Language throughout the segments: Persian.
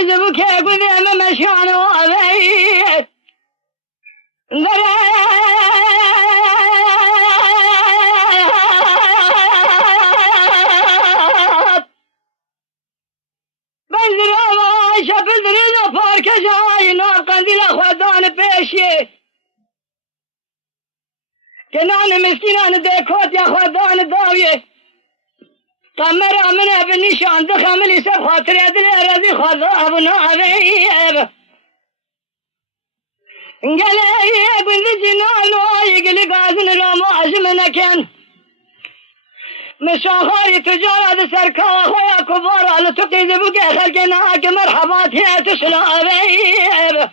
يقذب كيقذ مشان وابيت بنزل الله شفت رضا فارك جاي نار قنديل اخوادان بيشي كنان مسكينان ديكوت يا اخوادان داوية قمر امنا بالنشان دخم لي سب خاطر يدل ارضي خذاب نعذيب قال يا ابن الجنان ويقل قازن رام عزمنا كان مشاخاري تجارة سركا وخويا كبار على تقيد بقى خلقناك مرحبات يا تسلا بيب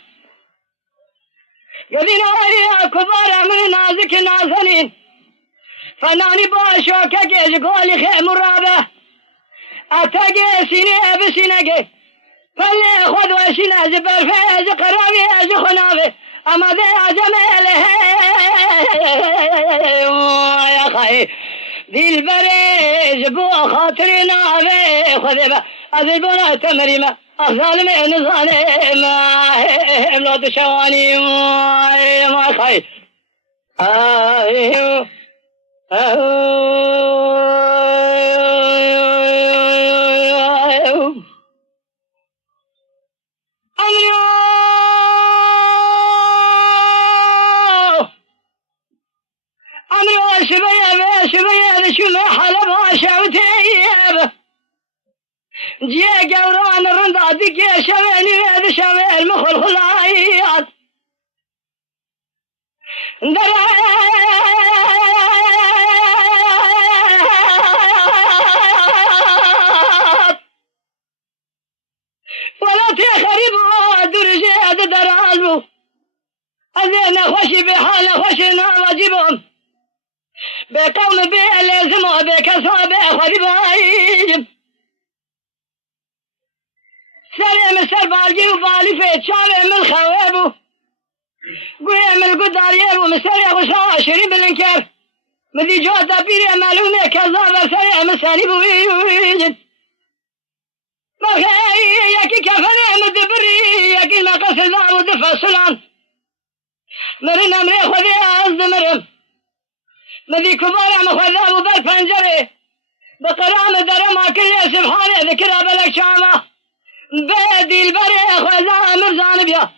قلنا يا كبار من نازك نازنين فناني باشوكا جيج قولي خيم الرابع اتاقي سيني بسينك فاللي خذ وسينا زبر فيز قرابي از خنابي اما ذي عجمله يا خي ذي البريز بو خاطرنا بي خذبا اذي بنا تمريما ظالمي نظالم لا تشواني ما خي شبيه شو ما حلبها شوتيب جي قوران الرندات دقي شويني هذا شوي المخل خلايات ولا تخربوا درجات درالبو أذينا خوشي بحالة خوشنا واجبهم بقوم بي لازم بكسوا بأخذ بايب سلام سر بالجي وبالي في تشابه من خوابه قوي من قدار يبو مسري غشا شريب الانكار مدي جوة بيري معلومة كذابة سريع مساني بويجد ما خي يكي كفني مدبري يكي ما قصد ودفع سلام مرنا مري خذي أزد مرم مدي كبار مخذاب وبر پنجره بقرام درم كل سبحانه ذكر بلك شامه بدي البري خذا مرزان بيا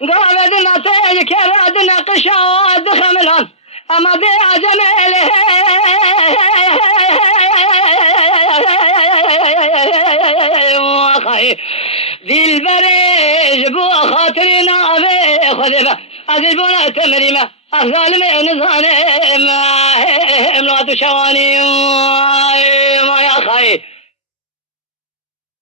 قابدنا تيج كرادنا قشاوات خملان اما دي عجمله وخي دي البري جبو خاطرنا بي خذبا أذبنا تمريمة الظالمين ظالم لا تشواني ما يا خي